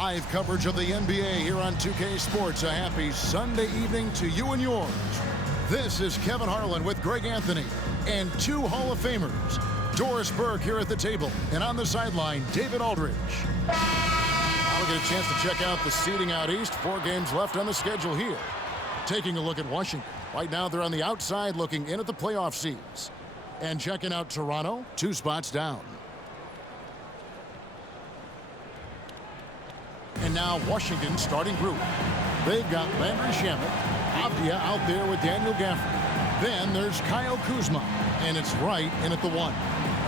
Live coverage of the NBA here on 2K Sports. A happy Sunday evening to you and yours. This is Kevin Harlan with Greg Anthony and two Hall of Famers. Doris Burke here at the table, and on the sideline, David Aldridge. I'll get a chance to check out the seeding out east. 4 games left on the schedule here. Taking a look at Washington. Right now they're on the outside looking in at the playoff seeds. And checking out Toronto, 2 spots down. And now Washington's starting group. They've got Landry Shamet, Avdia out there with Daniel Gafford. Then there's Kyle Kuzma, and it's Wright in at the 1.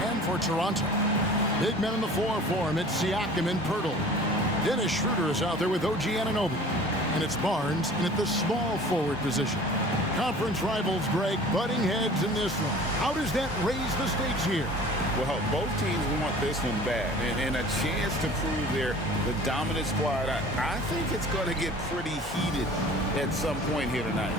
And for Toronto, big men in the 4 for him. It's Siakam and Poeltl. Dennis Schroeder is out there with OG Anunoby. And it's Barnes in at the small forward position. Conference rivals, Greg, butting heads in this one. How does that raise the stakes here? Well, both teams want this one bad, and a chance to prove they're the dominant squad. I think it's going to get pretty heated at some point here tonight.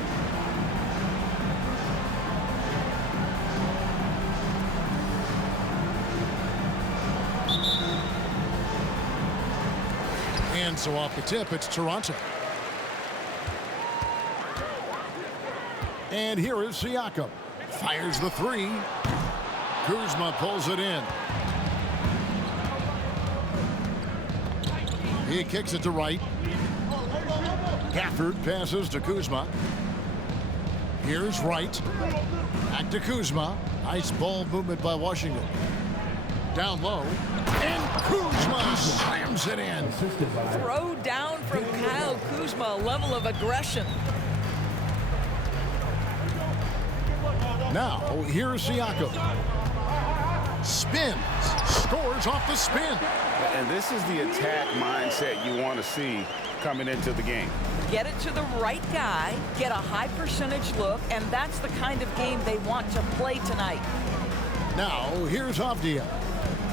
And so off the tip, it's Toronto. And here is Siakam. Fires the 3. Kuzma pulls it in. He kicks it to Wright. Gafford passes to Kuzma. Here's Wright. Back to Kuzma. Nice ball movement by Washington. Down low. And Kuzma slams it in. Throw down from Kyle Kuzma, a level of aggression. Now, here's Siakam. Spins. Scores off the spin. And this is the attack mindset you want to see coming into the game. Get it to the right guy, get a high percentage look, and that's the kind of game they want to play tonight. Now, here's Avdia.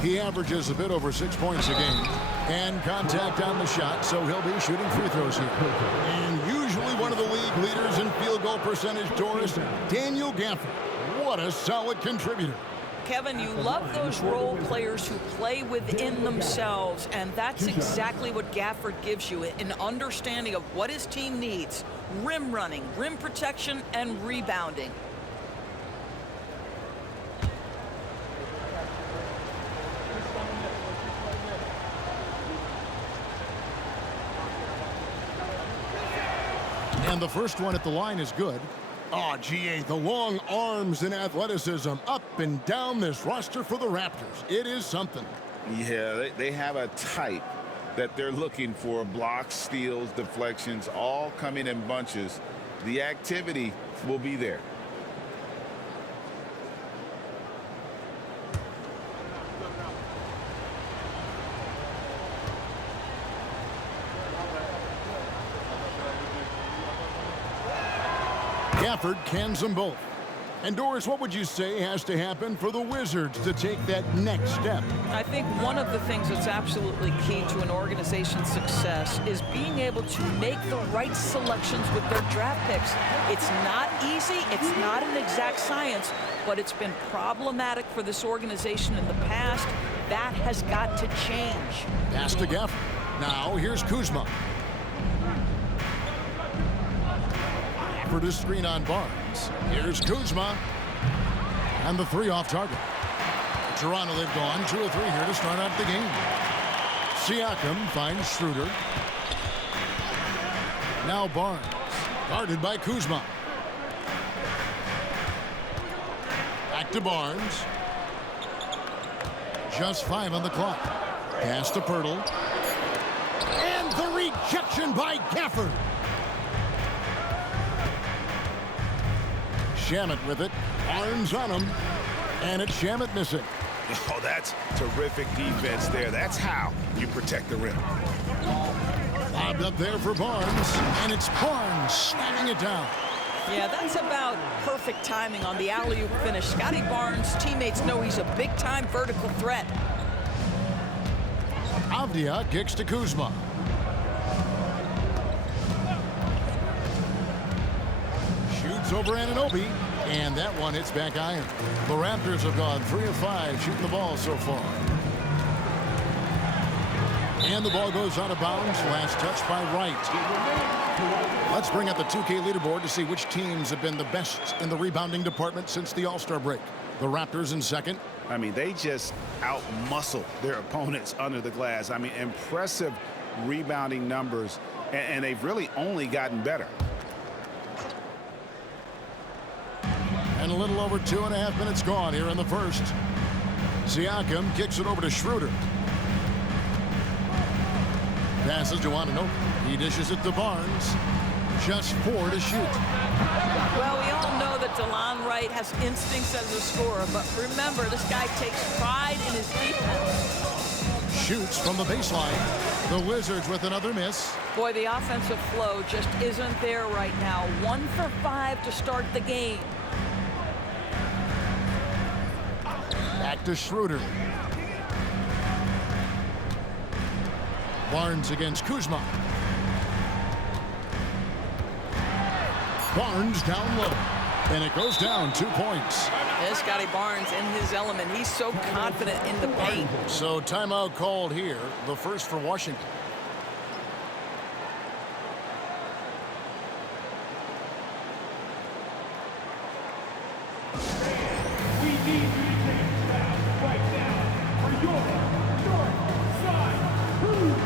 He averages a bit over 6 points a game. And contact on the shot, so he'll be shooting free throws here. And usually one of the league leaders in field goal percentage, Doris, Daniel Gafford. What a solid contributor. Kevin, you love those role players who play within themselves, and that's exactly what Gafford gives you, an understanding of what his team needs. Rim running, rim protection, and rebounding. And the first one at the line is good. Oh, GA, the long arms and athleticism up and down this roster for the Raptors. It is something. Yeah, they have a type that they're looking for. Blocks, steals, deflections, all coming in bunches. The activity will be there. Gafford cans them both. And Doris, what would you say has to happen for the Wizards to take that next step? I think one of the things that's absolutely key to an organization's success is being able to make the right selections with their draft picks. It's not easy, it's not an exact science, but it's been problematic for this organization in the past. That has got to change. Pass to Gafford. Now here's Kuzma. For the screen on Barnes. Here's Kuzma. And the 3 off target. Toronto, they've gone 2 of 3 here to start out the game. Siakam finds Schroeder. Now Barnes. Guarded by Kuzma. Back to Barnes. Just 5 on the clock. Pass to Poeltl. And the rejection by Gafford. Shamet with it. Barnes on him. And it's Shamet missing. Oh, that's terrific defense there. That's how you protect the rim. Lobbed up there for Barnes. And it's Barnes slamming it down. Yeah, that's about perfect timing on the alley-oop finish. Scotty Barnes' teammates know he's a big-time vertical threat. Avdia kicks to Kuzma. Shoots over Anunoby. And that one hits back iron. The Raptors have gone 3 of 5 shooting the ball so far. And the ball goes out of bounds. Last touch by Wright. Let's bring up the 2K leaderboard to see which teams have been the best in the rebounding department since the All-Star break. The Raptors in second. I mean, they just out-muscle their opponents under the glass. I mean, impressive rebounding numbers, and they've really only gotten better. And a little over 2.5 minutes gone here in the first. Siakam kicks it over to Schroeder. Passes to Anunoby. He dishes it to Barnes. Just 4 to shoot. Well, we all know that DeLon Wright has instincts as a scorer, but remember, this guy takes pride in his defense. Shoots from the baseline. The Wizards with another miss. Boy, the offensive flow just isn't there right now. 1 for 5 to start the game. Back to Schroeder. Barnes against Kuzma. Barnes down low. And it goes down 2 points. There's Scotty Barnes in his element. He's so confident in the paint. So timeout called here. The first for Washington. We need you to take a foul right now for your north side crew.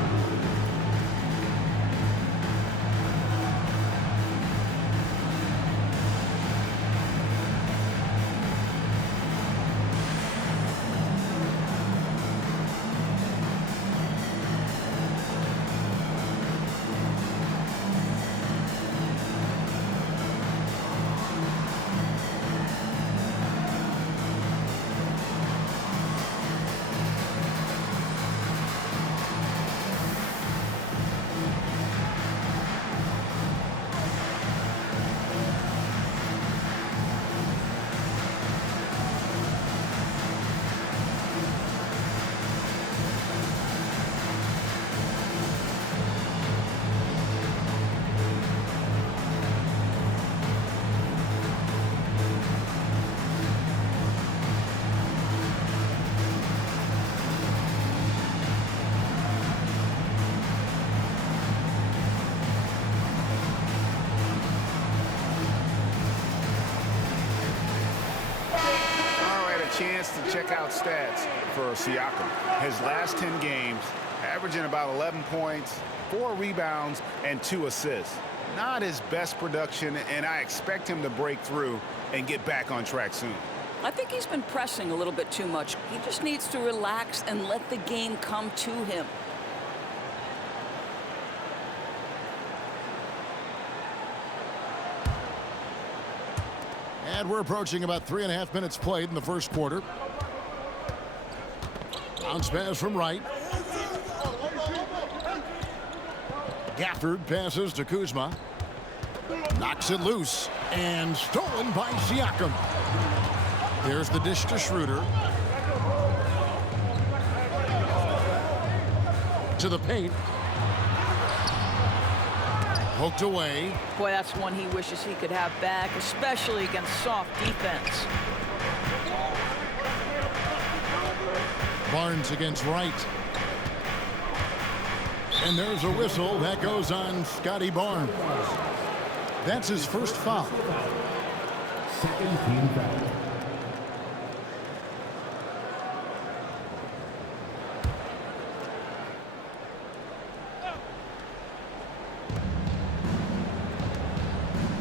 Chance to check out stats for Siakam. His last 10 games, averaging about 11 points, 4 rebounds, and 2 assists. Not his best production, and I expect him to break through and get back on track soon. I think he's been pressing a little bit too much. He just needs to relax and let the game come to him. And we're approaching about 3.5 minutes played in the first quarter. Bounce pass from Wright. Gafford passes to Kuzma. Knocks it loose. And stolen by Siakam. There's the dish to Schroeder. To the paint. Poked away. Boy, that's one he wishes he could have back, especially against soft defense. Barnes against Wright. And there's a whistle. That goes on Scotty Barnes. That's his first foul. Second team foul.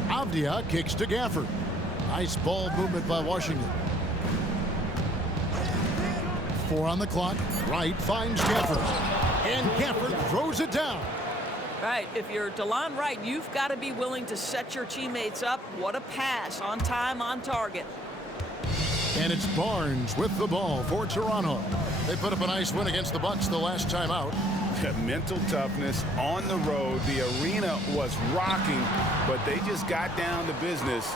Avdia kicks to Gafford. Nice ball movement by Washington. 4 on the clock. Wright finds Gafford. And Gafford throws it down. Right, if you're DeLon Wright, you've got to be willing to set your teammates up. What a pass, on time, on target. And it's Barnes with the ball for Toronto. They put up a nice win against the Bucks the last time out. Mental toughness on the road. The arena was rocking, but they just got down to business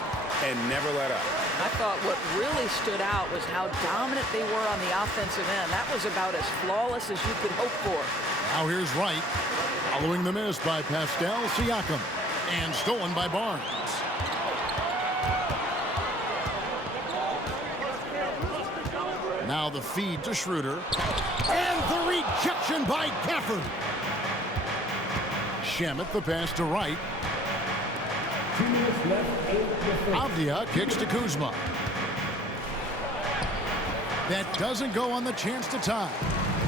and never let up. I thought what really stood out was how dominant they were on the offensive end. That was about as flawless as you could hope for. Now here's Wright, following the miss by Pascal Siakam, and stolen by Barnes. Now the feed to Schroeder. And the rejection by Gafford. Shamet the pass to Wright. 2 minutes left, 8 Avdia kicks to Kuzma. That doesn't go on the chance to tie.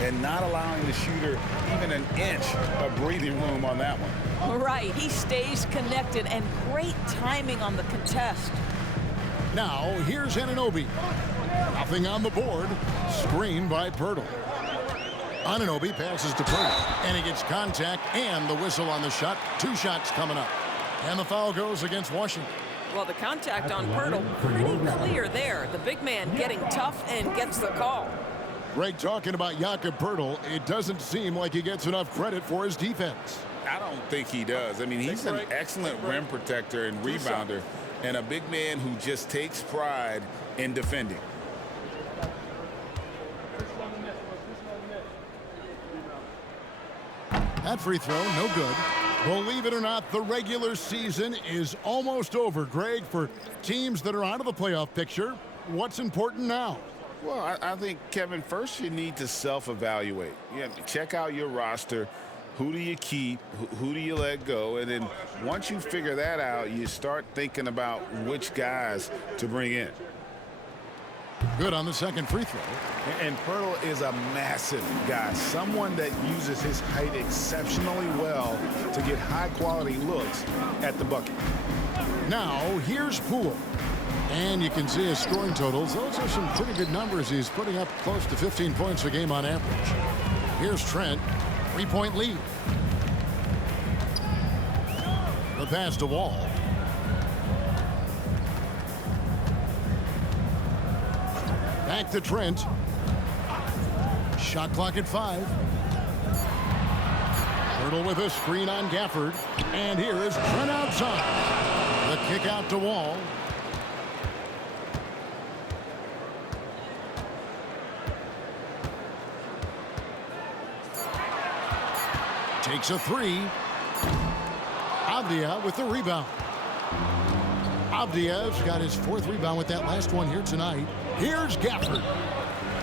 And not allowing the shooter even an inch of breathing room on that one. Right, he stays connected, and great timing on the contest. Now here's Anunoby. Nothing on the board. Screen by Pirtle. Anunoby passes to Pirtle, and he gets contact and the whistle on the shot. 2 shots coming up. And the foul goes against Washington. Well, the contact on Pirtle, pretty clear there. The big man getting tough and gets the call. Greg, talking about Jakob Pirtle, it doesn't seem like he gets enough credit for his defense. I don't think he does. I mean, he's an excellent rim protector and rebounder, and a big man who just takes pride in defending. That free throw, no good. Believe it or not, the regular season is almost over, Greg. For teams that are out of the playoff picture, what's important now? Well, I think, Kevin, first you need to self-evaluate. You have to check out your roster. Who do you keep? Who do you let go? And then once you figure that out, you start thinking about which guys to bring in. Good on the second free throw. And Pirtle is a massive guy, someone that uses his height exceptionally well to get high-quality looks at the bucket. Now, here's Poole. And you can see his scoring totals. Those are some pretty good numbers. He's putting up close to 15 points a game on average. Here's Trent. 3-point lead. The pass to Wall. Back to Trent. Shot clock at 5. Pirtle with a screen on Gafford. And here is Trent outside. The kick out to Wall. Takes a 3. Avdia with the rebound. Avdia's got his 4th rebound with that last one here tonight. Here's Gafford.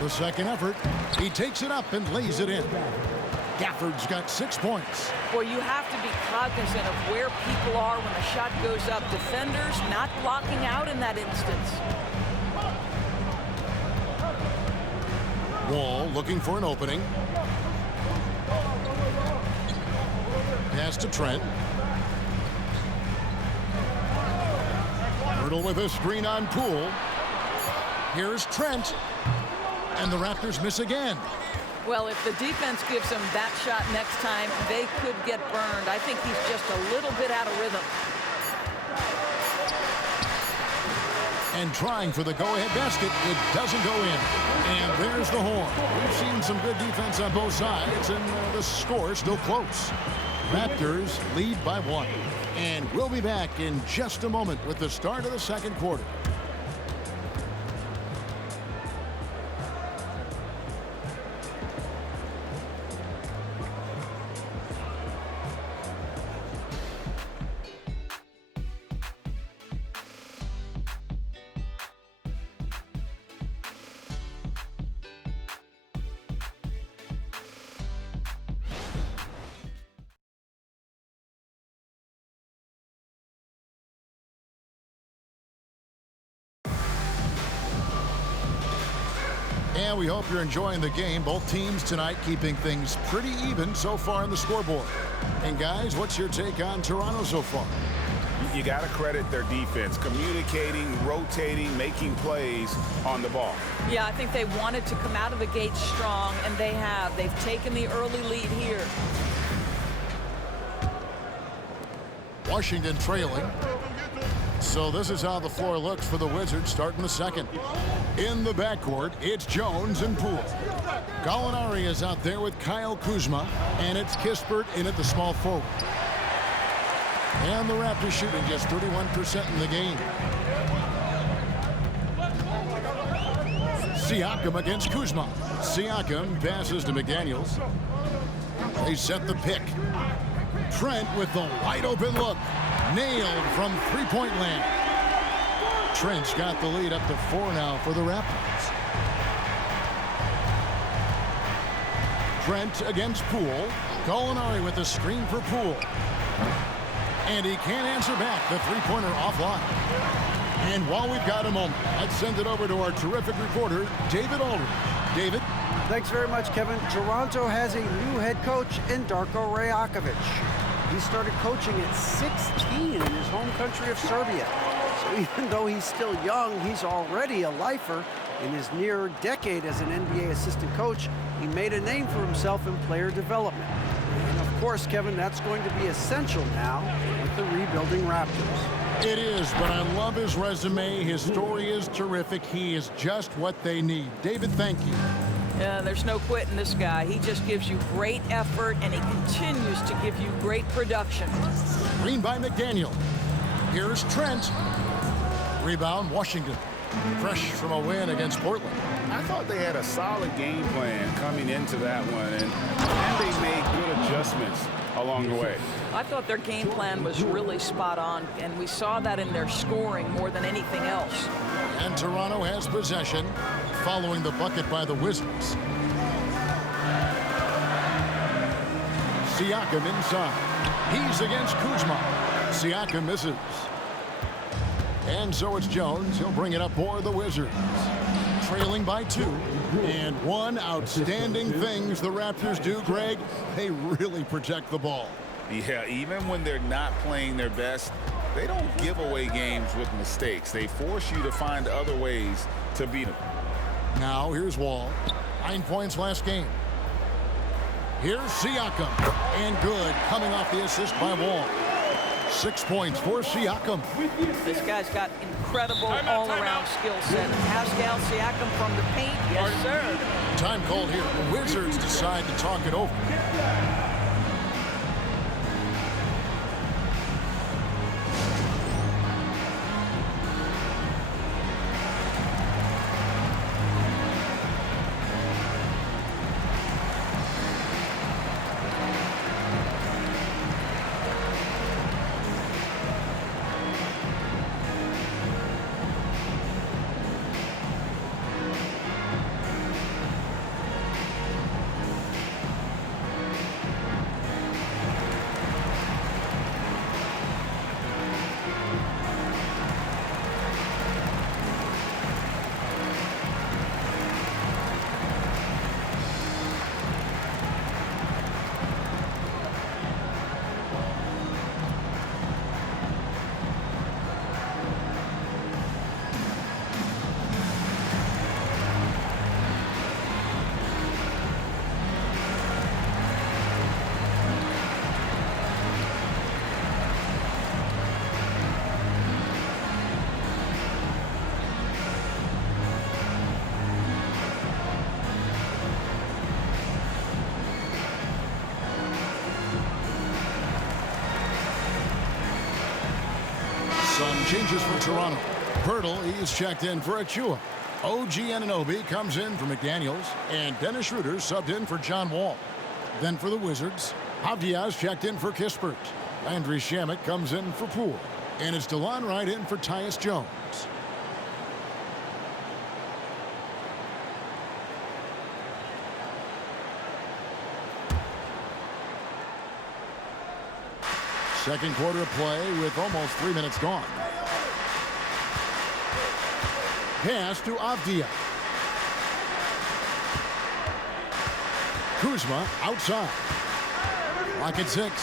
The second effort. He takes it up and lays it in. Gafford's got 6 points. Well, you have to be cognizant of where people are when the shot goes up. Defenders not blocking out in that instance. Wall looking for an opening. Pass to Trent. Pirtle with a screen on Poole. Here's Trent. And the Raptors miss again. Well, if the defense gives him that shot next time, they could get burned. I think he's just a little bit out of rhythm. And trying for the go-ahead basket, it doesn't go in. And there's the horn. We've seen some good defense on both sides, and the score is still close. Raptors lead by 1. And we'll be back in just a moment with the start of the second quarter. And we hope you're enjoying the game. Both teams tonight keeping things pretty even so far on the scoreboard. And guys, what's your take on Toronto so far? You got to credit their defense, communicating, rotating, making plays on the ball. Yeah, I think they wanted to come out of the gate strong, and they have. They've taken the early lead here. Washington trailing. So this is how the floor looks for the Wizards starting the second. In the backcourt, it's Jones and Poole. Gallinari is out there with Kyle Kuzma, and it's Kispert in at the small forward. And the Raptors shooting just 31% in the game. Siakam against Kuzma. Siakam passes to McDaniels. They set the pick. Trent with the wide open look. Nailed from three-point land. Trent's got the lead up to 4 now for the Raptors. Trent against Poole. Gallinari with the screen for Poole. And he can't answer back. The three-pointer offline. And while we've got a moment, let's send it over to our terrific reporter, David Aldridge. David? Thanks very much, Kevin. Toronto has a new head coach in Darko Rajakovic. He started coaching at 16 in his home country of Serbia. So even though he's still young, he's already a lifer. In his near decade as an NBA assistant coach, he made a name for himself in player development. And of course, Kevin, that's going to be essential now with the rebuilding Raptors. It is, but I love his resume. His story is terrific. He is just what they need. David, thank you. Yeah, there's no quitting this guy. He just gives you great effort, and he continues to give you great production. Screen by McDaniel. Here's Trent. Rebound, Washington. Fresh from a win against Portland. I thought they had a solid game plan coming into that one, and they made good adjustments along the way. I thought their game plan was really spot on, and we saw that in their scoring more than anything else. And Toronto has possession, following the bucket by the Wizards. Siakam inside. He's against Kuzma. Siakam misses. And so it's Jones. He'll bring it up for the Wizards. Trailing by 2. And one outstanding things the Raptors do, Greg, they really protect the ball. Yeah, even when they're not playing their best, they don't give away games with mistakes. They force you to find other ways to beat them. Now here's Wall. 9 points last game. Here's Siakam. And good, coming off the assist by Wall. 6 points for Siakam. This guy's got incredible all-around skill set. Pascal Siakam from the paint, yes, sir. Time called here. The Wizards decide to talk it over. Some changes for Toronto. Pirtle, he's checked in for Achua. OG Anunoby comes in for McDaniels. And Dennis Schroeder subbed in for John Wall. Then for the Wizards, Avdiaz checked in for Kispert. Landry Shamet comes in for Poole. And it's DeLon Wright in for Tyus Jones. Second quarter of play with almost 3 minutes gone. Pass to Avdiaz. Kuzma outside. Lock at 6.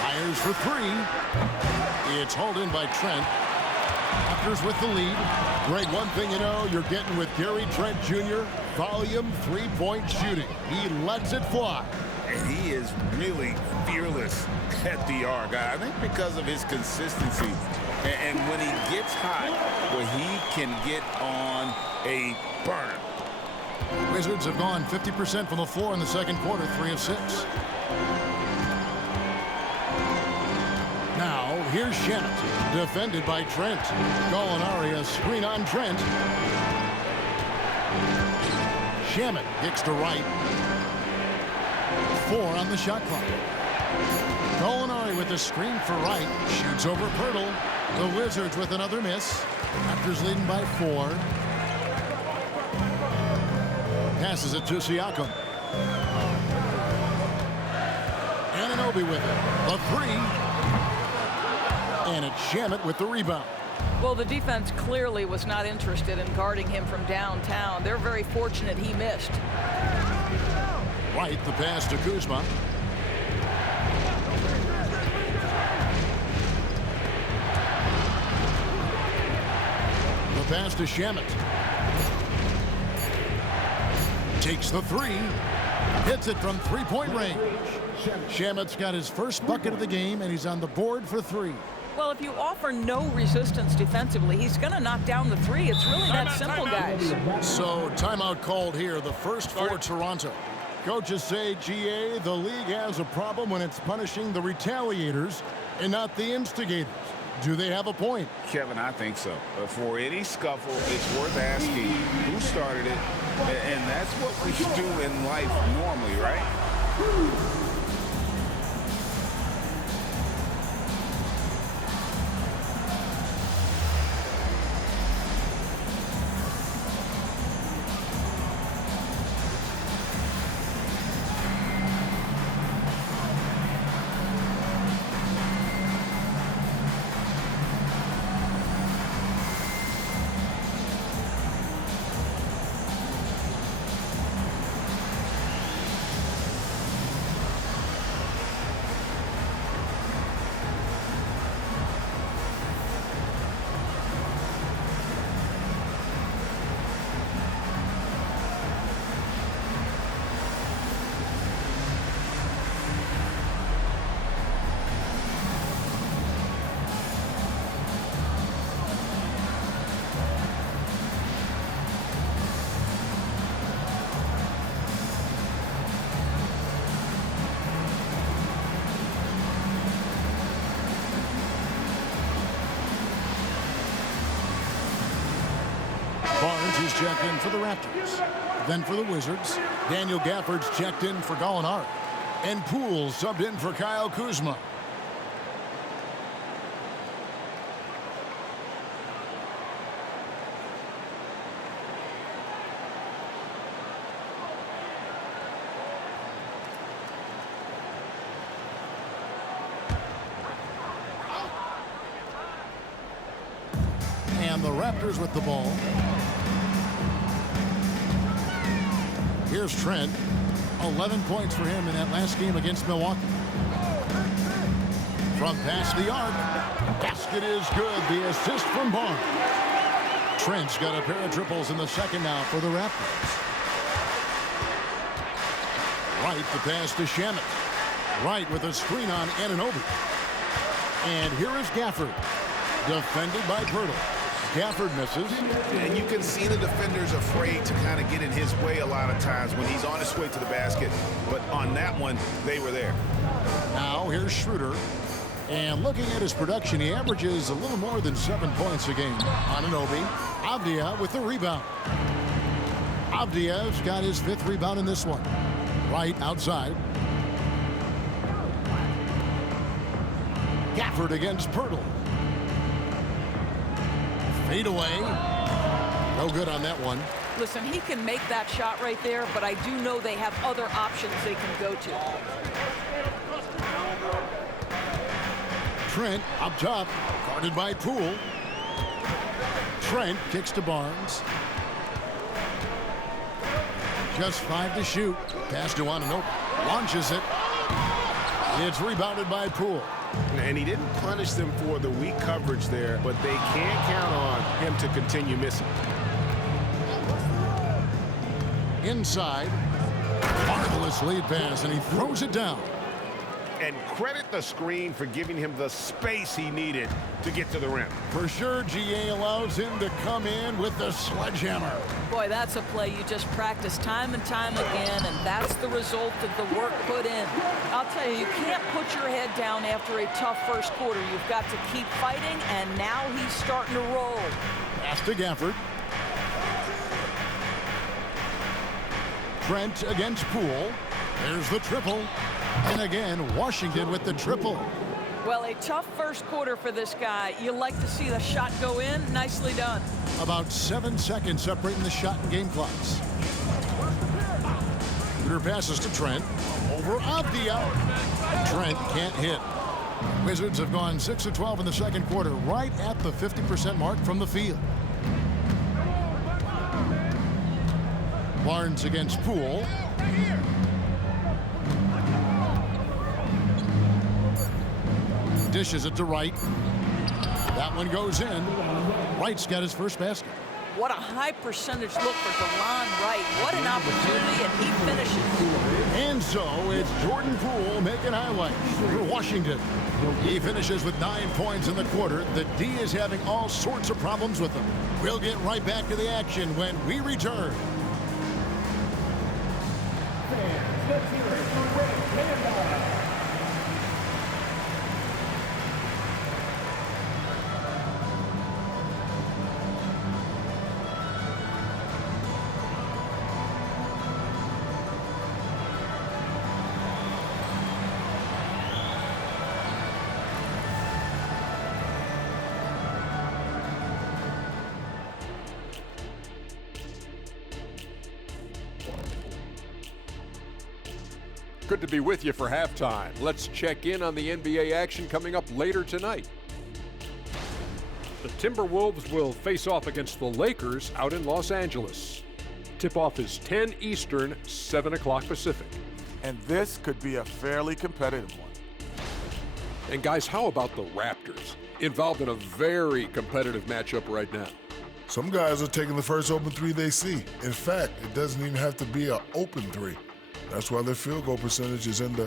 Fires for 3. It's hauled in by Trent. Raptors with the lead. Greg, one thing you know, you're getting with Gary Trent Jr., volume three-point shooting. He lets it fly. And he is really fearless at the arc. I think because of his consistency. And when he gets hot, well, he can get on a burner. Wizards have gone 50% from the floor in the second quarter, 3 of 6. Now, here's Shamet, defended by Trent. Gallinari, a screen on Trent. Shamet kicks to right. 4 on the shot clock. Gallinari with the screen for right. Shoots over Pirtle. The Wizards with another miss. Raptors leading by 4. Passes it to Siakam. Anunoby with it. The three. And it's Shamet with the rebound. Well, the defense clearly was not interested in guarding him from downtown. They're very fortunate he missed. White, the pass to Kuzma. The pass to Shamet. Takes the three. Hits it from three-point range. Shamet's got his first bucket of the game, and he's on the board for three. Well, if you offer no resistance defensively, he's going to knock down the three. It's really that simple, guys. So, timeout called here, the first for Toronto. Coaches say, GA, the league has a problem when it's punishing the retaliators and not the instigators. Do they have a point? Kevin, I think so. But for any scuffle, it's worth asking who started it. And that's what we do in life normally, right? Barnes is checked in for the Raptors. Then for the Wizards, Daniel Gafford's checked in for Gallinari. And Poole subbed in for Kyle Kuzma. And the Raptors with the ball. Here's Trent. 11 points for him in that last game against Milwaukee. From past the arc. Basket is good. The assist from Barnes. Trent's got a pair of triples in the second now for the Raptors. Wright, the pass to Shamet. Wright with a screen on Anunoby. And here is Gafford. Defended by Poeltl. Gafford misses. And you can see the defenders afraid to kind of get in his way a lot of times when he's on his way to the basket. But on that one, they were there. Now here's Schroeder. And looking at his production, he averages a little more than 7 points a game. Anunoby. Avdia with the rebound. Avdia's got his 5th rebound in this one. Right outside. Gafford against Poeltl. Fade away. No good on that one. Listen, he can make that shot right there, but I do know they have other options they can go to. Trent up top, guarded by Poole. Trent kicks to Barnes. Just 5 to shoot. Pass to Anunoby. Launches it. It's rebounded by Poole. And he didn't punish them for the weak coverage there, but they can't count on him to continue missing. Inside. Marvelous lead pass, and he throws it down. And credit the screen for giving him the space he needed to get to the rim. For sure, GA allows him to come in with the sledgehammer. Boy, that's a play you just practice time and time again, and that's the result of the work put in. I'll tell you, you can't put your head down after a tough first quarter. You've got to keep fighting, and now he's starting to roll. Pass to Gafford. Trent against Poole. There's the triple. And again, Washington with the triple. Well, a tough first quarter for this guy. You like to see the shot go in. Nicely done. About 7 seconds separating the shot and game clocks. Carter passes to Trent. Over Avdia. Trent can't hit. Wizards have gone 6 of 12 in the second quarter, right at the 50% mark from the field. Barnes against Poole. Dishes it to Wright. That one goes in. Wright's got his first basket. What a high percentage look for DeLon Wright. What an opportunity, and he finishes. And so it's Jordan Poole making highlights for Washington. He finishes with 9 points in the quarter. The D is having all sorts of problems with him. We'll get right back to the action when we return. Let's hear it for Ray Campbell. Good to be with you for halftime. Let's check in on the NBA action coming up later tonight. The Timberwolves will face off against the Lakers out in Los Angeles. Tip-off is 10 Eastern, 7 o'clock Pacific. And this could be a fairly competitive one. And guys, how about the Raptors? Involved in a very competitive matchup right now. Some guys are taking the first open three they see. In fact, it doesn't even have to be an open three. That's why their field goal percentage is in the...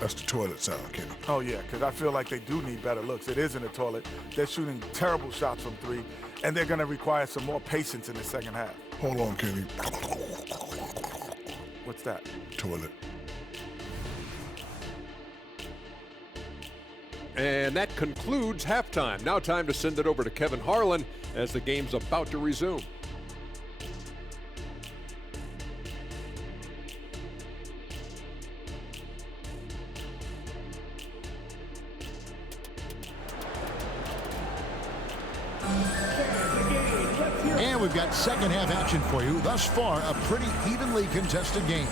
That's the toilet sound, Kenny. Oh, yeah, because I feel like they do need better looks. It is in the toilet. They're shooting terrible shots from three, and they're going to require some more patience in the second half. Hold on, Kenny. What's that? Toilet. And that concludes halftime. Now time to send it over to Kevin Harlan as the game's about to resume. And we've got second half action for you. Thus far, a pretty evenly contested game.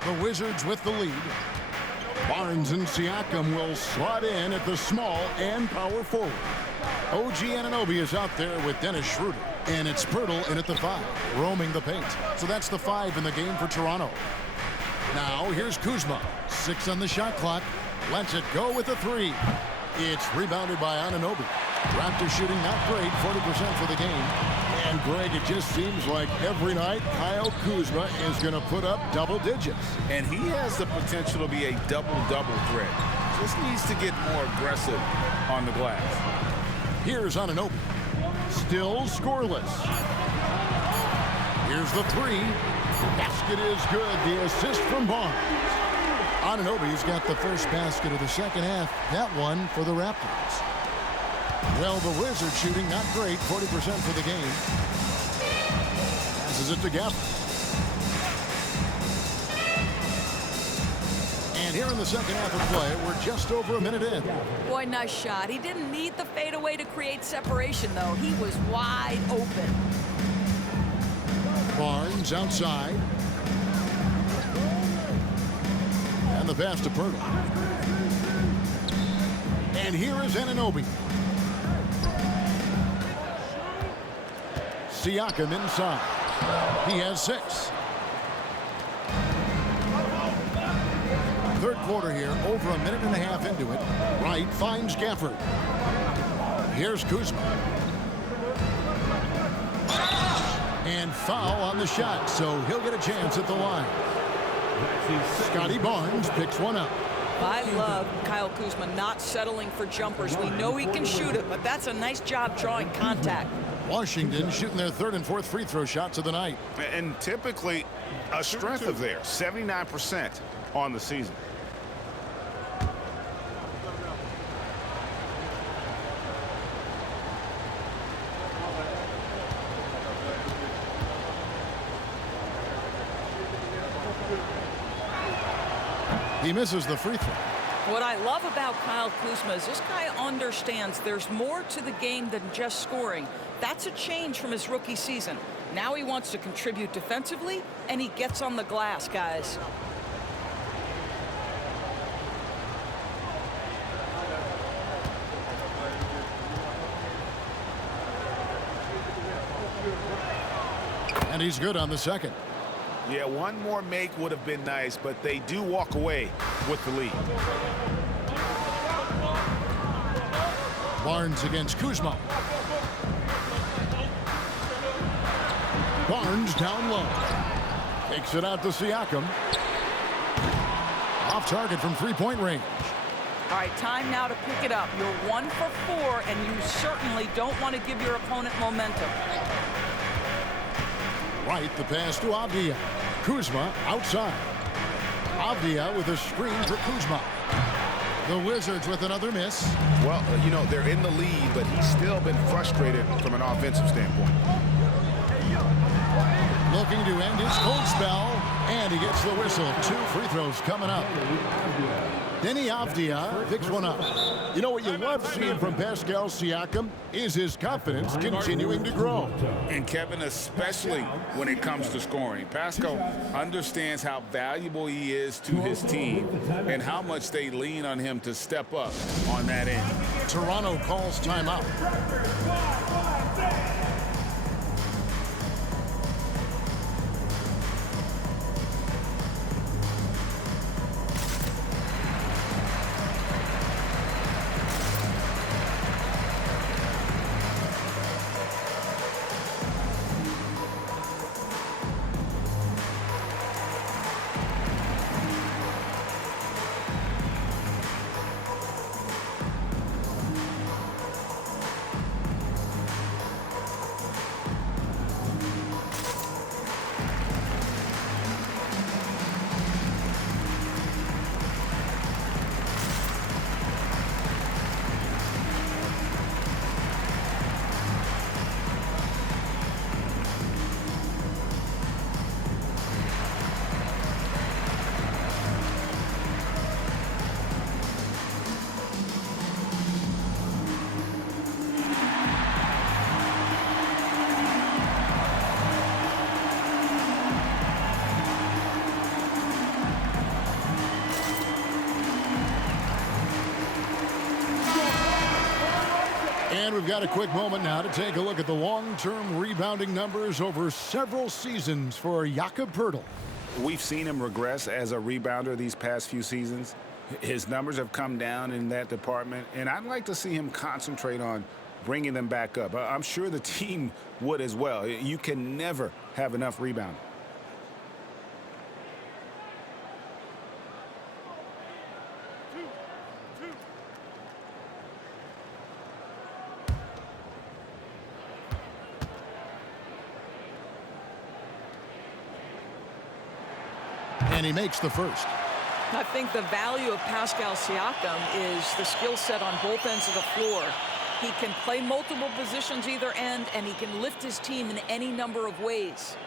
The Wizards with the lead. Barnes and Siakam will slot in at the small and power forward. OG Anunoby is out there with Dennis Schroeder. And it's Poeltl in at the 5, roaming the paint. So that's the 5 in the game for Toronto. Now here's Kuzma. 6 on the shot clock. Lets it go with a 3. It's rebounded by Anunoby. Raptors shooting not great, 40% for the game. And Greg, it just seems like every night Kyle Kuzma is going to put up double digits. And he has the potential to be a double-double threat. Just needs to get more aggressive on the glass. Here's Anunoby. Still scoreless. Here's the 3. The basket is good. The assist from Barnes. Anunoby's got the first basket of the second half. That one for the Raptors. Well, the Wizards shooting not great, 40% for the game. Passes it to Gafford. And here in the second half of play, we're just over a minute in. Boy, nice shot. He didn't need the fadeaway to create separation, though. He was wide open. Barnes outside. And the pass to Poeltl. And here is Anunoby. Siakam inside. He has 6. Third quarter here, over a minute and a half into it. Wright finds Gafford. Here's Kuzma. And foul on the shot, so he'll get a chance at the line. Scotty Barnes picks one up. I love Kyle Kuzma not settling for jumpers. We know he can shoot it, but that's a nice job drawing contact. Washington shooting their third and fourth free throw shots of the night. And typically a strength of theirs, 79% on the season. He misses the free throw. What I love about Kyle Kuzma is this guy understands there's more to the game than just scoring. That's a change from his rookie season. Now he wants to contribute defensively, and he gets on the glass, guys. And he's good on the second. Yeah, one more make would have been nice, but they do walk away with the lead. Barnes against Kuzma. Barnes down low. Takes it out to Siakam. Off target from three-point range. All right, time now to pick it up. You're 1 for 4, and you certainly don't want to give your opponent momentum. Right, the pass to Avdia. Kuzma outside. Avdia with a screen for Kuzma. The Wizards with another miss. Well, you know, they're in the lead, but he's still been frustrated from an offensive standpoint. Looking to end his cold spell, and he gets the whistle. 2 free throws coming up. Denny Avdia picks one up. You know what you love seeing from Pascal Siakam is his confidence continuing to grow. And Kevin, especially when it comes to scoring. Pascal understands how valuable he is to his team and how much they lean on him to step up on that end. Toronto calls timeout. And we've got a quick moment now to take a look at the long-term rebounding numbers over several seasons for Jakob Poeltl. We've seen him regress as a rebounder these past few seasons. His numbers have come down in that department, and I'd like to see him concentrate on bringing them back up. I'm sure the team would as well. You can never have enough rebounding. And he makes the first. I think the value of Pascal Siakam is the skill set on both ends of the floor. He can play multiple positions either end, and he can lift his team in any number of ways.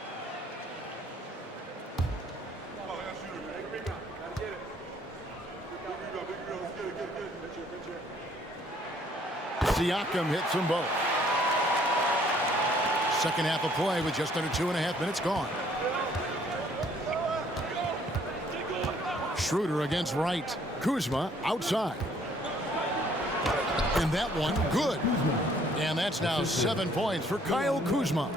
Siakam hits them both. Second half of play with just under 2.5 minutes gone. Schroeder against Wright. Kuzma outside. And that one good. And that's now 7 points for Kyle Kuzma.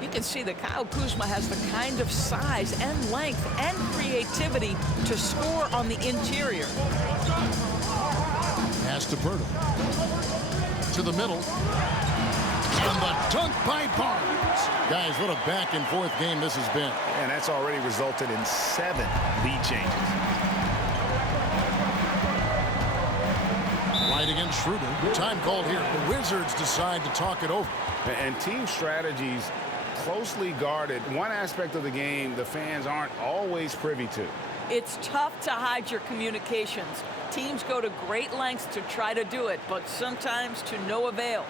You can see that Kyle Kuzma has the kind of size and length and creativity to score on the interior. Pass to Poeltl. To the middle. And the dunk by Barnes. Guys, what a back-and-forth game this has been. And that's already resulted in 7 lead changes. Right against Schroeder. Time called here. The Wizards decide to talk it over. And team strategies closely guarded. One aspect of the game the fans aren't always privy to. It's tough to hide your communications. Teams go to great lengths to try to do it, but sometimes to no avail.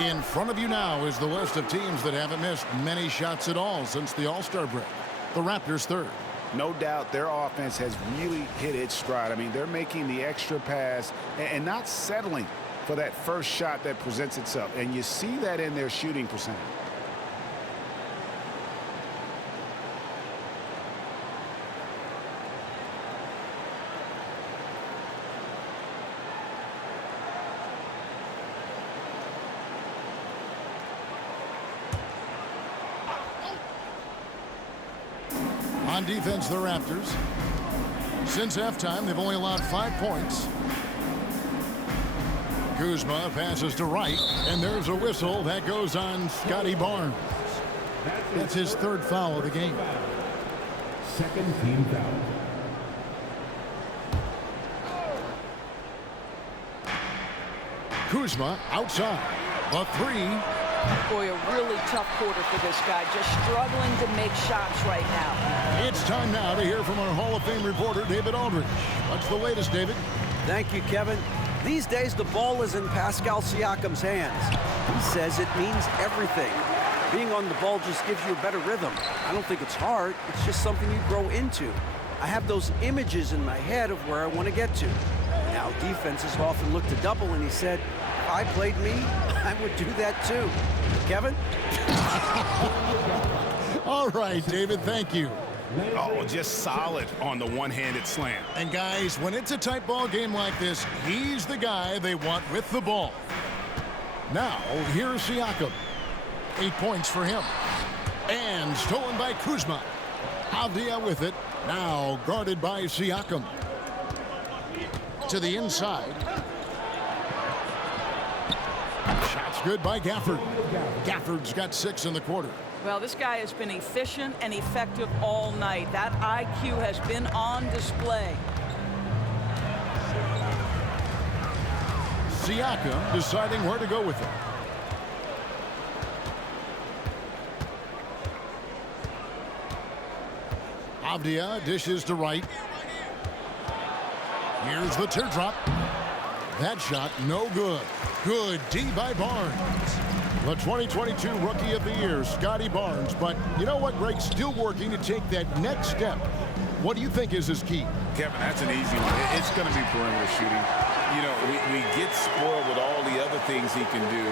In front of you now is the list of teams that haven't missed many shots at all since the All-Star break. The Raptors third. No doubt their offense has really hit its stride. I mean, they're making the extra pass and not settling for that first shot that presents itself. And you see that in their shooting percentage. On defense, the Raptors. Since halftime, they've only allowed 5 points. Kuzma passes to Wright, and there's a whistle that goes on Scotty Barnes. That's his third foul of the game. Second team foul. Kuzma outside. The three. Boy, a really tough quarter for this guy. Just struggling to make shots right now. It's time now to hear from our Hall of Fame reporter, David Aldridge. What's the latest, David? Thank you, Kevin. These days, the ball is in Pascal Siakam's hands. He says it means everything. Being on the ball just gives you a better rhythm. I don't think it's hard. It's just something you grow into. I have those images in my head of where I want to get to. Now, defenses often look to double, and he said, if I played me, I would do that too. Kevin? All right, David, thank you. Oh, just solid on the one-handed slam. And guys, when it's a tight ball game like this, he's the guy they want with the ball. Now, here's Siakam. 8 points for him. And stolen by Kuzma. Avdia with it. Now guarded by Siakam. To the inside. Shots good by Gafford. Gafford's got 6 in the quarter. Well, this guy has been efficient and effective all night. That IQ has been on display. Siakam deciding where to go with it. Avdia dishes to Wright. Here's the teardrop. That shot no good. Good D by Barnes. The 2022 Rookie of the Year, Scotty Barnes. But you know what, Greg? Still working to take that next step. What do you think is his key? Kevin, that's an easy one. It's going to be perimeter shooting. You know, we get spoiled with all the other things he can do,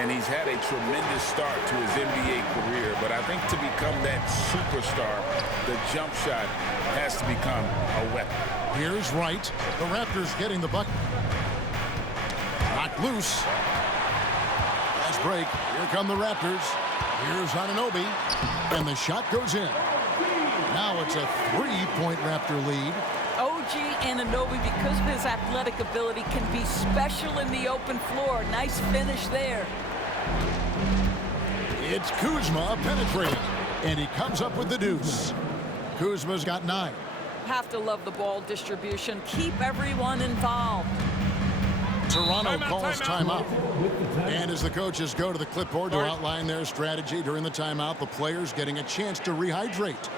and he's had a tremendous start to his NBA career. But I think to become that superstar, the jump shot has to become a weapon. Here's Wright. The Raptors getting the bucket. Knocked loose. Fast break. Here come the Raptors. Here's Anunoby. And the shot goes in. Now it's a 3-point Raptor lead. OG Anunoby, because of his athletic ability, can be special in the open floor. Nice finish there. It's Kuzma penetrating. And he comes up with the deuce. Kuzma's got 9. Have to love the ball distribution. Keep everyone involved. Toronto calls timeout. And as the coaches go to the clipboard to outline their strategy during the timeout, the players getting a chance to rehydrate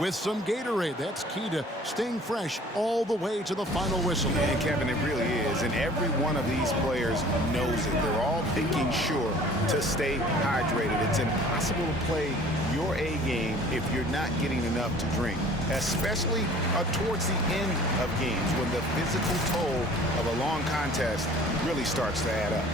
with some Gatorade. That's key to staying fresh all the way to the final whistle. And Kevin, it really is. And every one of these players knows it. They're all making sure to stay hydrated. It's impossible to play your A game if you're not getting enough to drink, especially towards the end of games when the physical toll of a long contest really starts to add up.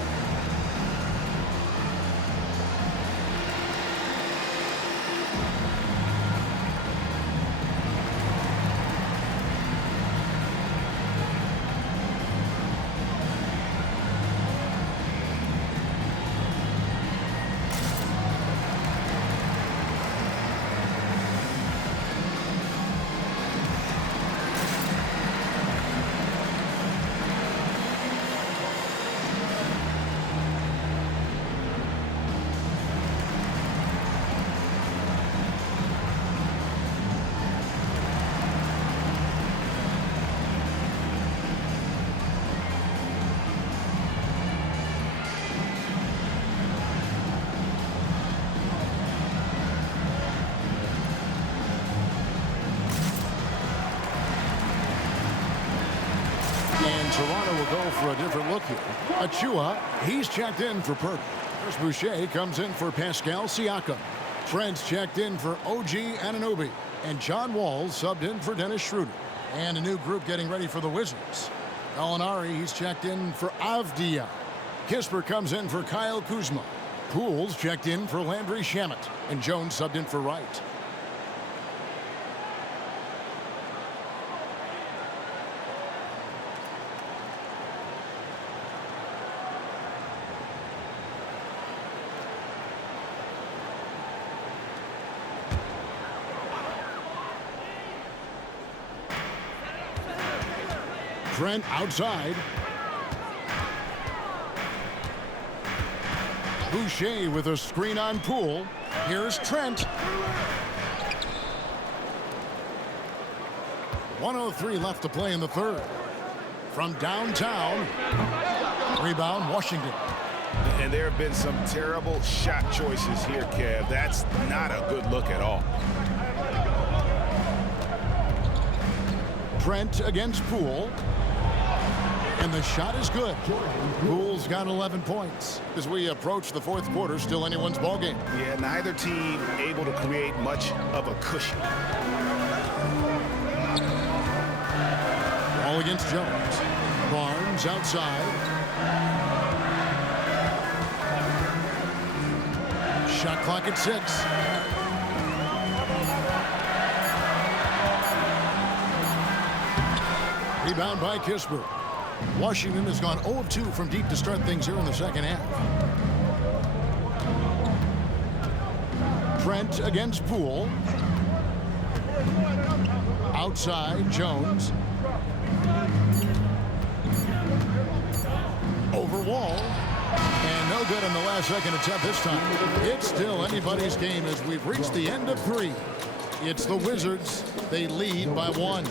And Toronto will go for a different look here. Achua, he's checked in for Perk. Chris Boucher comes in for Pascal Siakam. Trent's checked in for OG Anunoby. And John Wall subbed in for Dennis Schroeder. And a new group getting ready for the Wizards. Gallinari, he's checked in for Avdia. Kisper comes in for Kyle Kuzma. Pools checked in for Landry Shamet. And Jones subbed in for Wright. Trent outside. Boucher with a screen on Poole. Here's Trent. 1:03 left to play in the third. From downtown. Rebound, Washington. And there have been some terrible shot choices here, Kev. That's not a good look at all. Trent against Poole. And the shot is good. Poole's got 11 points. As we approach the fourth quarter, still anyone's ballgame. Yeah, neither team able to create much of a cushion. Ball against Jones. Barnes outside. Shot clock at 6. Rebound by Kisper. Washington has gone 0 of 2 from deep to start things here in the second half. Trent against Poole. Outside, Jones. Over Wall. And no good in the last second attempt this time. It's still anybody's game as we've reached the end of 3. It's the Wizards. They lead by 1.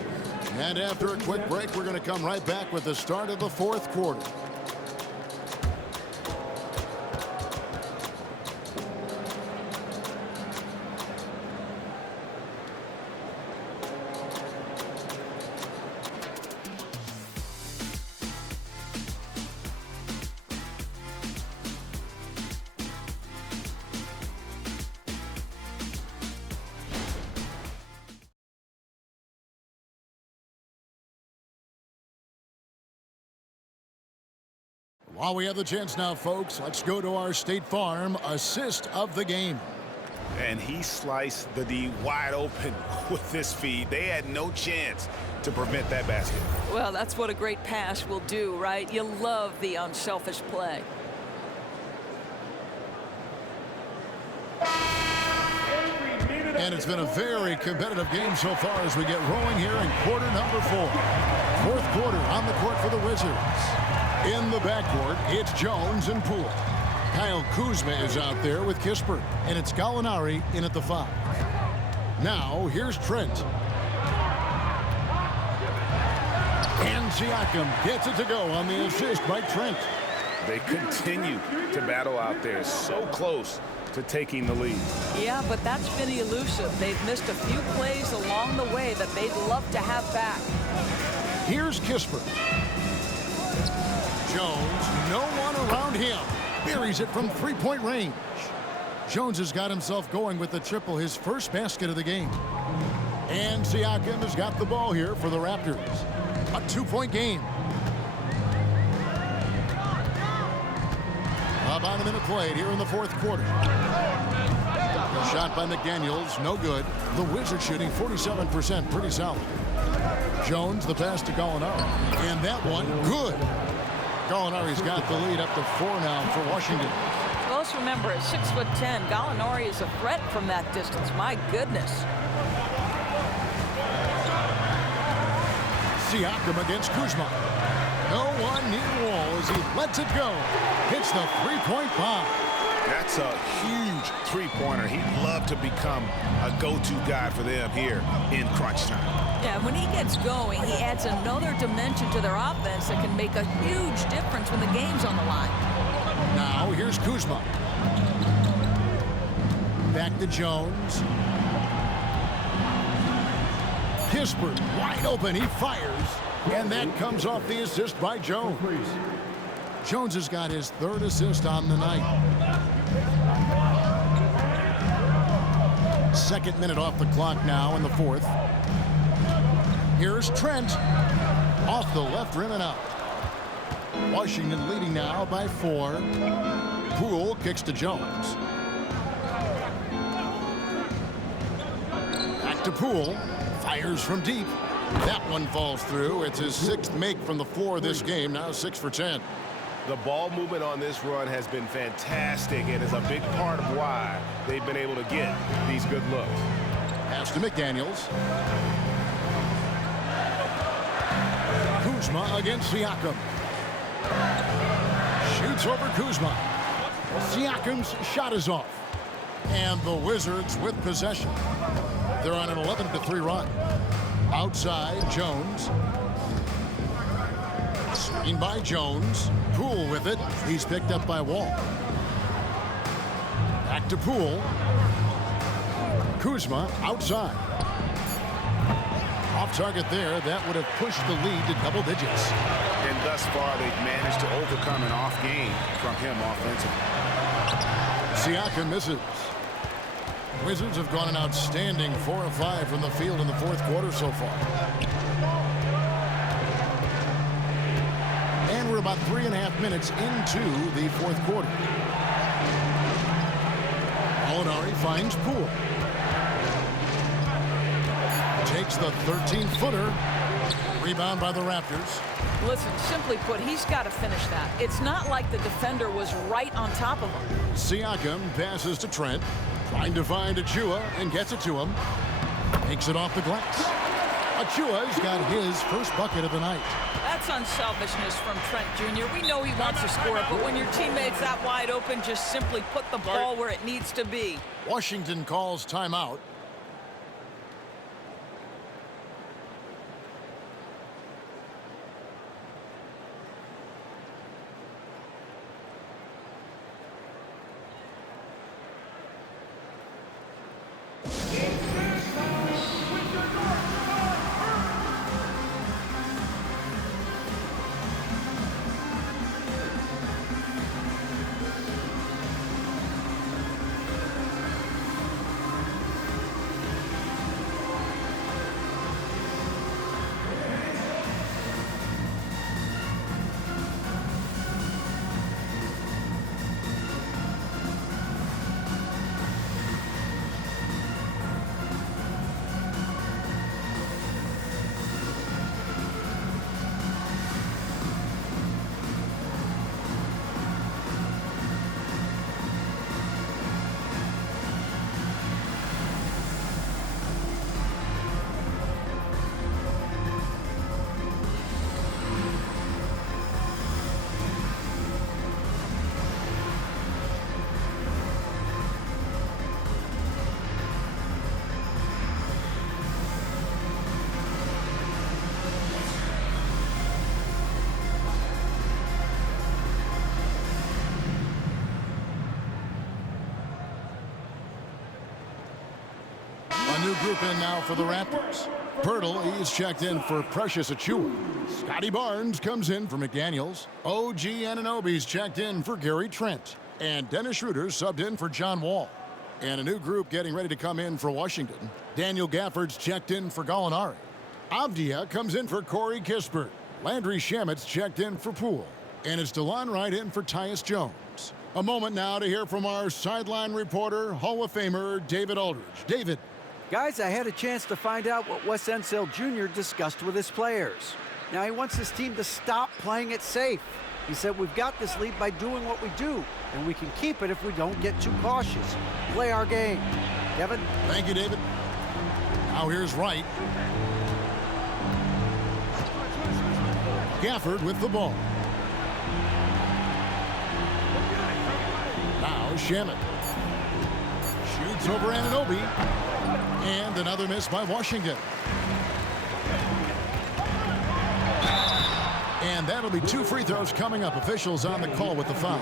And after a quick break, we're going to come right back with the start of the fourth quarter. While we have the chance now, folks, let's go to our State Farm assist of the game. And he sliced the D wide open with this feed. They had no chance to prevent that basket. Well, that's what a great pass will do, right? You love the unselfish play. And it's been a very competitive game so far as we get rolling here in quarter number 4. Fourth quarter on the court for the Wizards. In the backcourt, it's Jones and Poole. Kyle Kuzma is out there with Kisper, and it's Gallinari in at the 5. Now, here's Trent. And Siakam gets it to go on the assist by Trent. They continue to battle out there, so close to taking the lead. Yeah, but that's been elusive. They've missed a few plays along the way that they'd love to have back. Here's Kisper. Jones, no one around him. Buries it from three-point range. Jones has got himself going with the triple, his first basket of the game. And Siakam has got the ball here for the Raptors. A 2-point game. About a minute played here in the fourth quarter. The shot by McDaniels, no good. The Wizards shooting 47%, pretty solid. Jones, the pass to Gallinari. And that one, good. Gallinari's got the lead up to 4 now for Washington. Well, let's remember, at 6'10", Gallinari is a threat from that distance. My goodness. Siakam against Kuzma. No one near Wall as he lets it go. Hits the three-point bomb. That's a huge three-pointer. He'd love to become a go-to guy for them here in crunch time. Yeah, when he gets going, he adds another dimension to their offense that can make a huge difference when the game's on the line. Now, here's Kuzma. Back to Jones. Kisper wide open. He fires. And that comes off the assist by Jones. Jones has got his 3rd assist on the night. 2nd minute off the clock now in the 4th. Here's Trent. Off the left rim and out. Washington leading now by 4. Poole kicks to Jones. Back to Poole. Fires from deep. That one falls through. It's his 6th make from the floor this game. Now 6 for 10. The ball movement on this run has been fantastic and is a big part of why they've been able to get these good looks. Pass to McDaniels. Kuzma against Siakam. Shoots over Kuzma. Siakam's shot is off. And the Wizards with possession. They're on an 11-3 run. Outside, Jones. Screen by Jones. Poole with it. He's picked up by Wall. Back to Poole. Kuzma outside. Off target there. That would have pushed the lead to double digits. And thus far, they've managed to overcome an off game from him offensively. Siakam misses. Wizards have gone an outstanding 4 of 5 from the field in the 4th quarter so far. And we're about 3.5 minutes into the 4th quarter. Molinari finds Poole. Takes the 13-footer. Rebound by the Raptors. Listen, simply put, he's got to finish that. It's not like the defender was right on top of him. Siakam passes to Trent. Trying to find Achua and gets it to him. Takes it off the glass. Achua's got his first bucket of the night. That's unselfishness from Trent Jr. We know he wants to score it, but when your teammate's that wide open, just simply put the ball where it needs to be. Washington calls timeout. New group in now for the Raptors. Pirtle, he's checked in for Precious Achiuwa. Scotty Barnes comes in for McDaniels. OG Anunoby's checked in for Gary Trent. And Dennis Schroeder's subbed in for John Wall. And a new group getting ready to come in for Washington. Daniel Gafford's checked in for Gallinari. Avdia comes in for Corey Kispert. Landry Shamet's checked in for Poole. And it's DeLon Wright in for Tyus Jones. A moment now to hear from our sideline reporter, Hall of Famer David Aldridge. David. Guys, I had a chance to find out what Wes Unseld Jr. discussed with his players. Now, he wants his team to stop playing it safe. He said, we've got this lead by doing what we do, and we can keep it if we don't get too cautious. Play our game. Kevin? Thank you, David. Now here's Wright. Gafford with the ball. Now Shamet. Shoots over Anunoby. And another miss by Washington. And that'll be 2 free throws coming up. Officials on the call with the foul.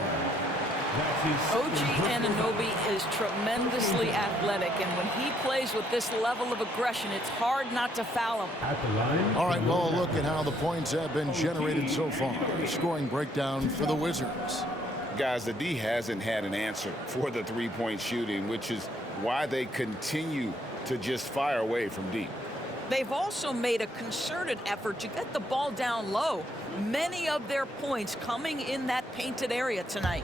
OG Anunoby is tremendously athletic, and when he plays with this level of aggression, it's hard not to foul him. All right, well, look at how the points have been generated so far. Scoring breakdown for the Wizards. Guys, the D hasn't had an answer for the three-point shooting, which is why they continue to just fire away from deep. They've also made a concerted effort to get the ball down low. Many of their points coming in that painted area tonight.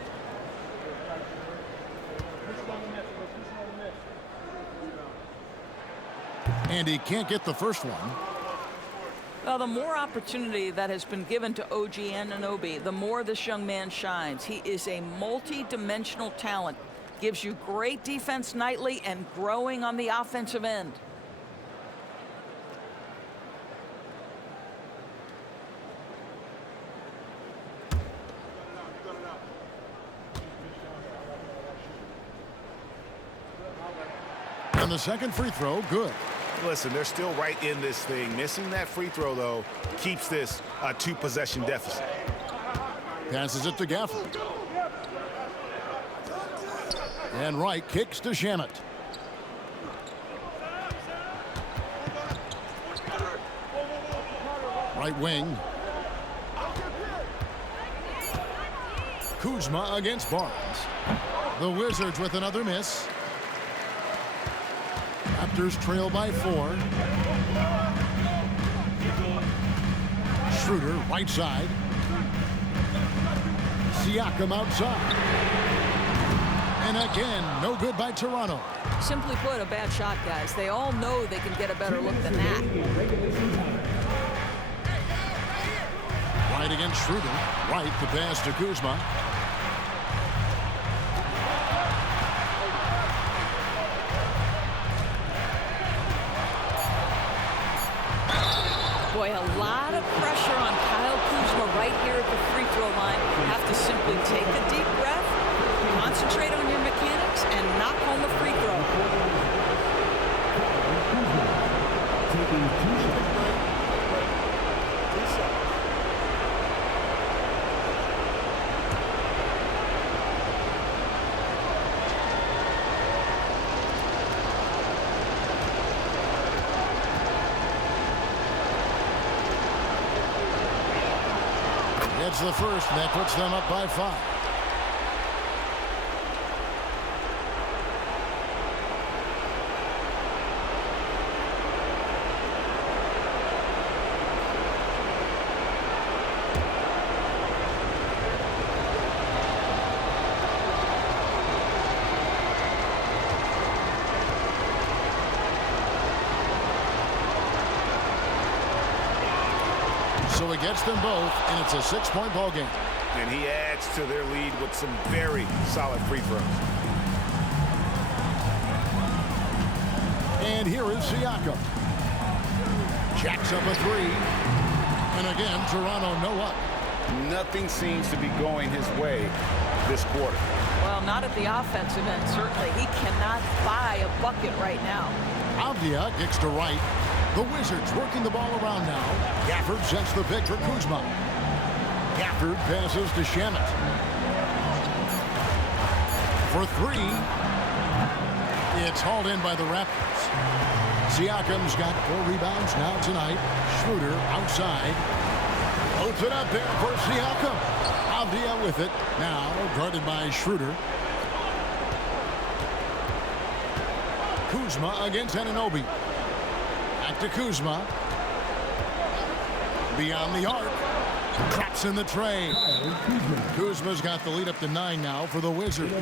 And he can't get the first one. Well, the more opportunity that has been given to OG Anunoby, the more this young man shines. He is a multi-dimensional talent. Gives you great defense nightly and growing on the offensive end. And the second free throw, good. Listen, they're still right in this thing. Missing that free throw, though, keeps this a two-possession deficit. Passes it to Gafford. And Wright kicks to Shamet. Right wing. Kuzma against Barnes. The Wizards with another miss. Raptors trail by 4. Schroeder, right side. Siakam outside. And again, no good by Toronto. Simply put, a bad shot, guys. They all know they can get a better look than that. Right against Schroeder. Right, the pass to Kuzma. Boy, a lot of pressure on Kyle Kuzma right here at the free throw line. You have to simply take a deep breath, concentrate on your mechanics, and knock home a free throw. Gets the first, and that puts them up by 5. So he gets them both, and it's a 6-point ball game. And he adds to their lead with some very solid free throws. And here is Siakam. Jacks up a 3. And again, Toronto no up. Nothing seems to be going his way this quarter. Well, not at the offensive end, certainly. He cannot buy a bucket right now. Avdia kicks to right. The Wizards working the ball around now. Gafford sets the pick for Kuzma. Gafford passes to Shamet. For 3. It's hauled in by the Raptors. Siakam's got 4 rebounds now tonight. Schroeder outside. Loads it up there for Siakam. Avdia with it. Now guarded by Schroeder. Kuzma against Anunoby. Back to Kuzma. Beyond the arc. Traps in the tray. Kuzma's got the lead up to 9 now for the Wizards.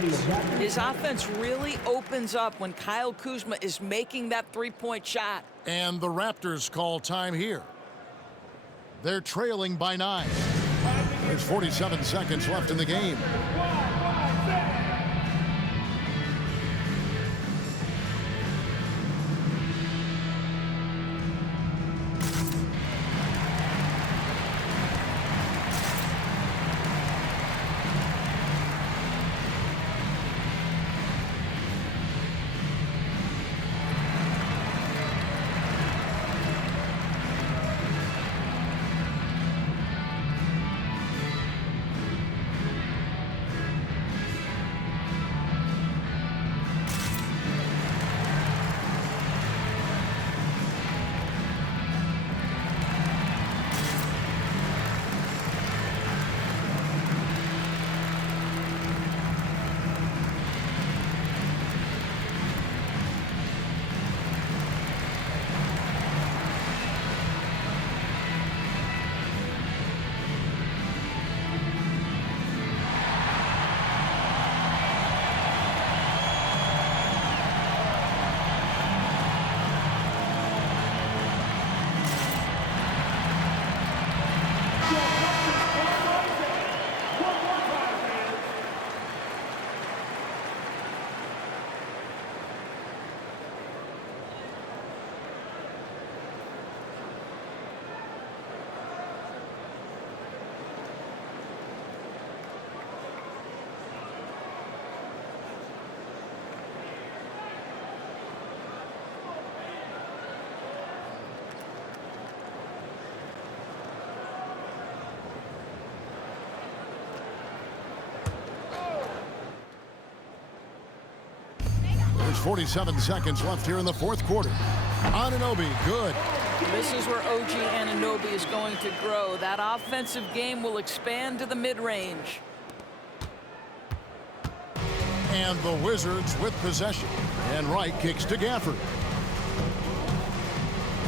His offense really opens up when Kyle Kuzma is making that three-point shot. And the Raptors call time here. They're trailing by 9. There's 47 seconds left in the game. 47 seconds left here in the fourth quarter. Anunoby, good. This is where OG Anunoby is going to grow. That offensive game will expand to the mid-range. And the Wizards with possession. And Wright kicks to Gafford.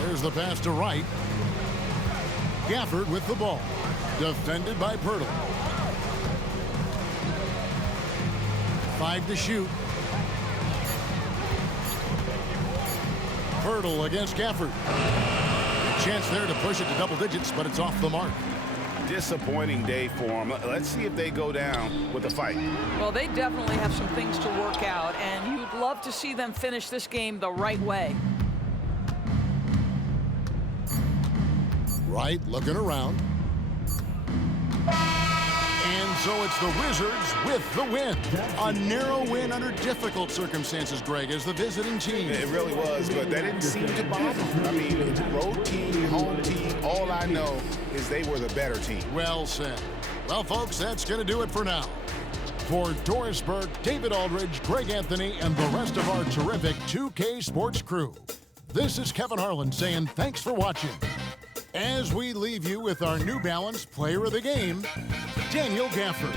There's the pass to Wright. Gafford with the ball. Defended by Poeltl. 5 to shoot. Poeltl against Gafford. Chance there to push it to double digits, but it's off the mark. Disappointing day for them. Let's see if they go down with a fight. Well, they definitely have some things to work out, and you'd love to see them finish this game the right way. Wright looking around. And so it's the Wizards with the win. A narrow win under difficult circumstances, Greg, as the visiting team. It really was, but that didn't seem to bother them. I mean, it's road team, home team. All I know is they were the better team. Well said. Well, folks, that's going to do it for now. For Doris Burke, David Aldridge, Greg Anthony, and the rest of our terrific 2K Sports crew, this is Kevin Harlan saying thanks for watching. As we leave you with our New Balance Player of the Game, Daniel Gafford.